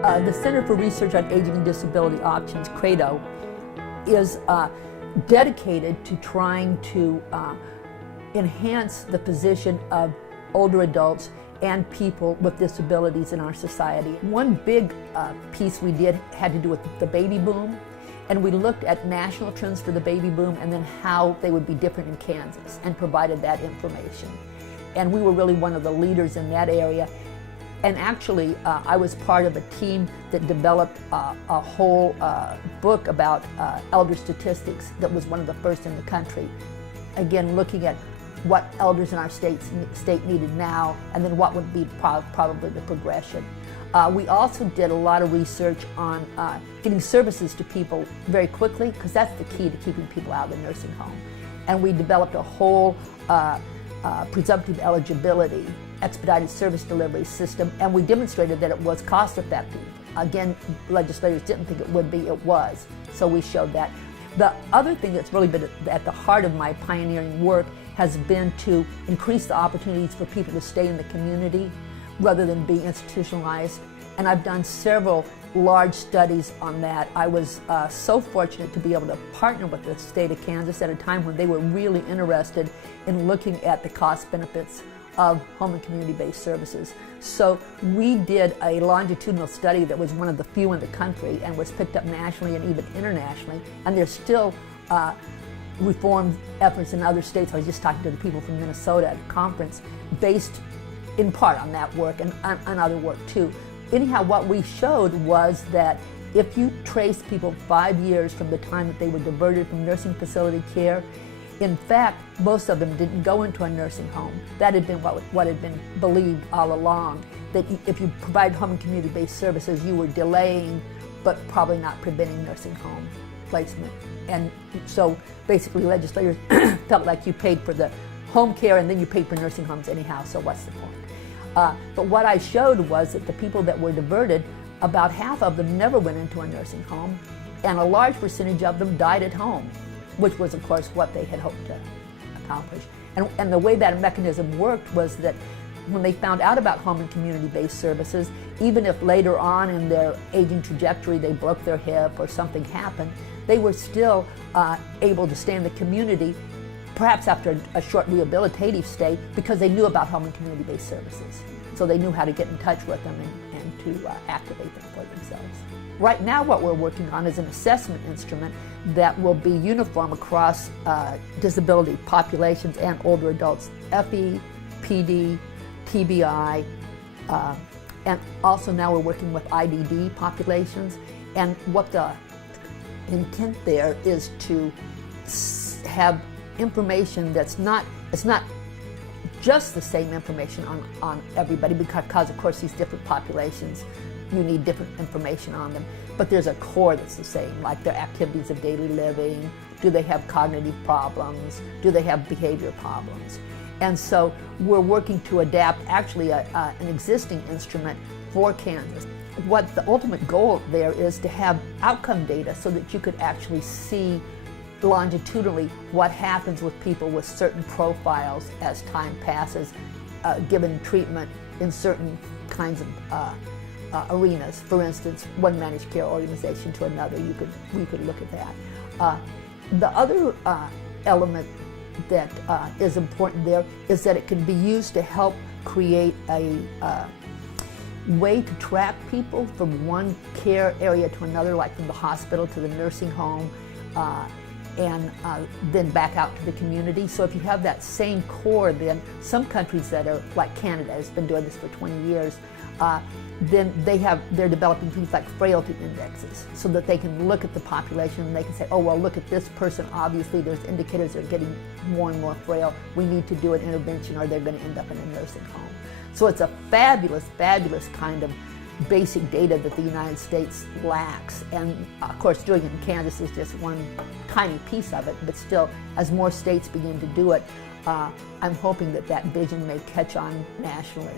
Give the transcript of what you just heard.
The Center for Research on Aging and Disability Options, CRADO, is dedicated to trying to enhance the position of older adults and people with disabilities in our society. One big piece we did had to do with the baby boom, and we looked at national trends for the baby boom and then how they would be different in Kansas and provided that information. And we were really one of the leaders in that area. And actually, I was part of a team that developed a whole book about elder statistics that was one of the first in the country. Again, looking at what elders in our state needed now, and then what would be probably the progression. We also did a lot of research on getting services to people very quickly, because that's the key to keeping people out of the nursing home. And we developed a whole presumptive eligibility expedited service delivery system, and we demonstrated that it was cost effective. Again, legislators didn't think it would be, it was. So we showed that. The other thing that's really been at the heart of my pioneering work has been to increase the opportunities for people to stay in the community rather than being institutionalized. And I've done several large studies on that. I was so fortunate to be able to partner with the state of Kansas at a time when they were really interested in looking at the cost benefits of home and community-based services. So we did a longitudinal study that was one of the few in the country and was picked up nationally and even internationally, and there's still reform efforts in other states. I was just talking to the people from Minnesota at a conference based in part on that work and on other work too. Anyhow, what we showed was that if you trace people 5 years from the time that they were diverted from nursing facility care, in fact, most of them didn't go into a nursing home. That had been what had been believed all along, that if you provide home and community-based services, you were delaying, but probably not preventing nursing home placement. And so basically legislators felt like you paid for the home care and then you paid for nursing homes anyhow, so what's the point? But what I showed was that the people that were diverted, about half of them never went into a nursing home, and a large percentage of them died at home, which was, of course, what they had hoped to accomplish. And the way that mechanism worked was that when they found out about home and community-based services, even if later on in their aging trajectory they broke their hip or something happened, they were still able to stay in the community, perhaps after a short rehabilitative stay, because they knew about home and community-based services. So they knew how to get in touch with them and to activate them for themselves. Right now what we're working on is an assessment instrument that will be uniform across disability populations and older adults, FE, PD, TBI, and also now we're working with IDD populations. And what the intent there is to have information that's not, it's not just the same information on everybody, because of course these different populations, you need different information on them, but there's a core that's the same, like their activities of daily living, do they have cognitive problems, do they have behavior problems. And so we're working to adapt actually an existing instrument for Kansas. What the ultimate goal there is to have outcome data so that you could actually see longitudinally what happens with people with certain profiles as time passes, given treatment in certain kinds of arenas. For instance, one managed care organization to another, we could look at that. The other element that is important there is that it can be used to help create a way to track people from one care area to another, like from the hospital to the nursing home, and then back out to the community. So if you have that same core, then some countries that are like Canada has been doing this for 20 years, then they're developing things like frailty indexes so that they can look at the population and they can say, oh, well, look at this person, obviously there's indicators they're getting more and more frail. We need to do an intervention or they're going to end up in a nursing home. So it's a fabulous, fabulous kind of basic data that the United States lacks. And of course, doing it in Kansas is just one tiny piece of it, but still, as more states begin to do it, I'm hoping that that vision may catch on nationally.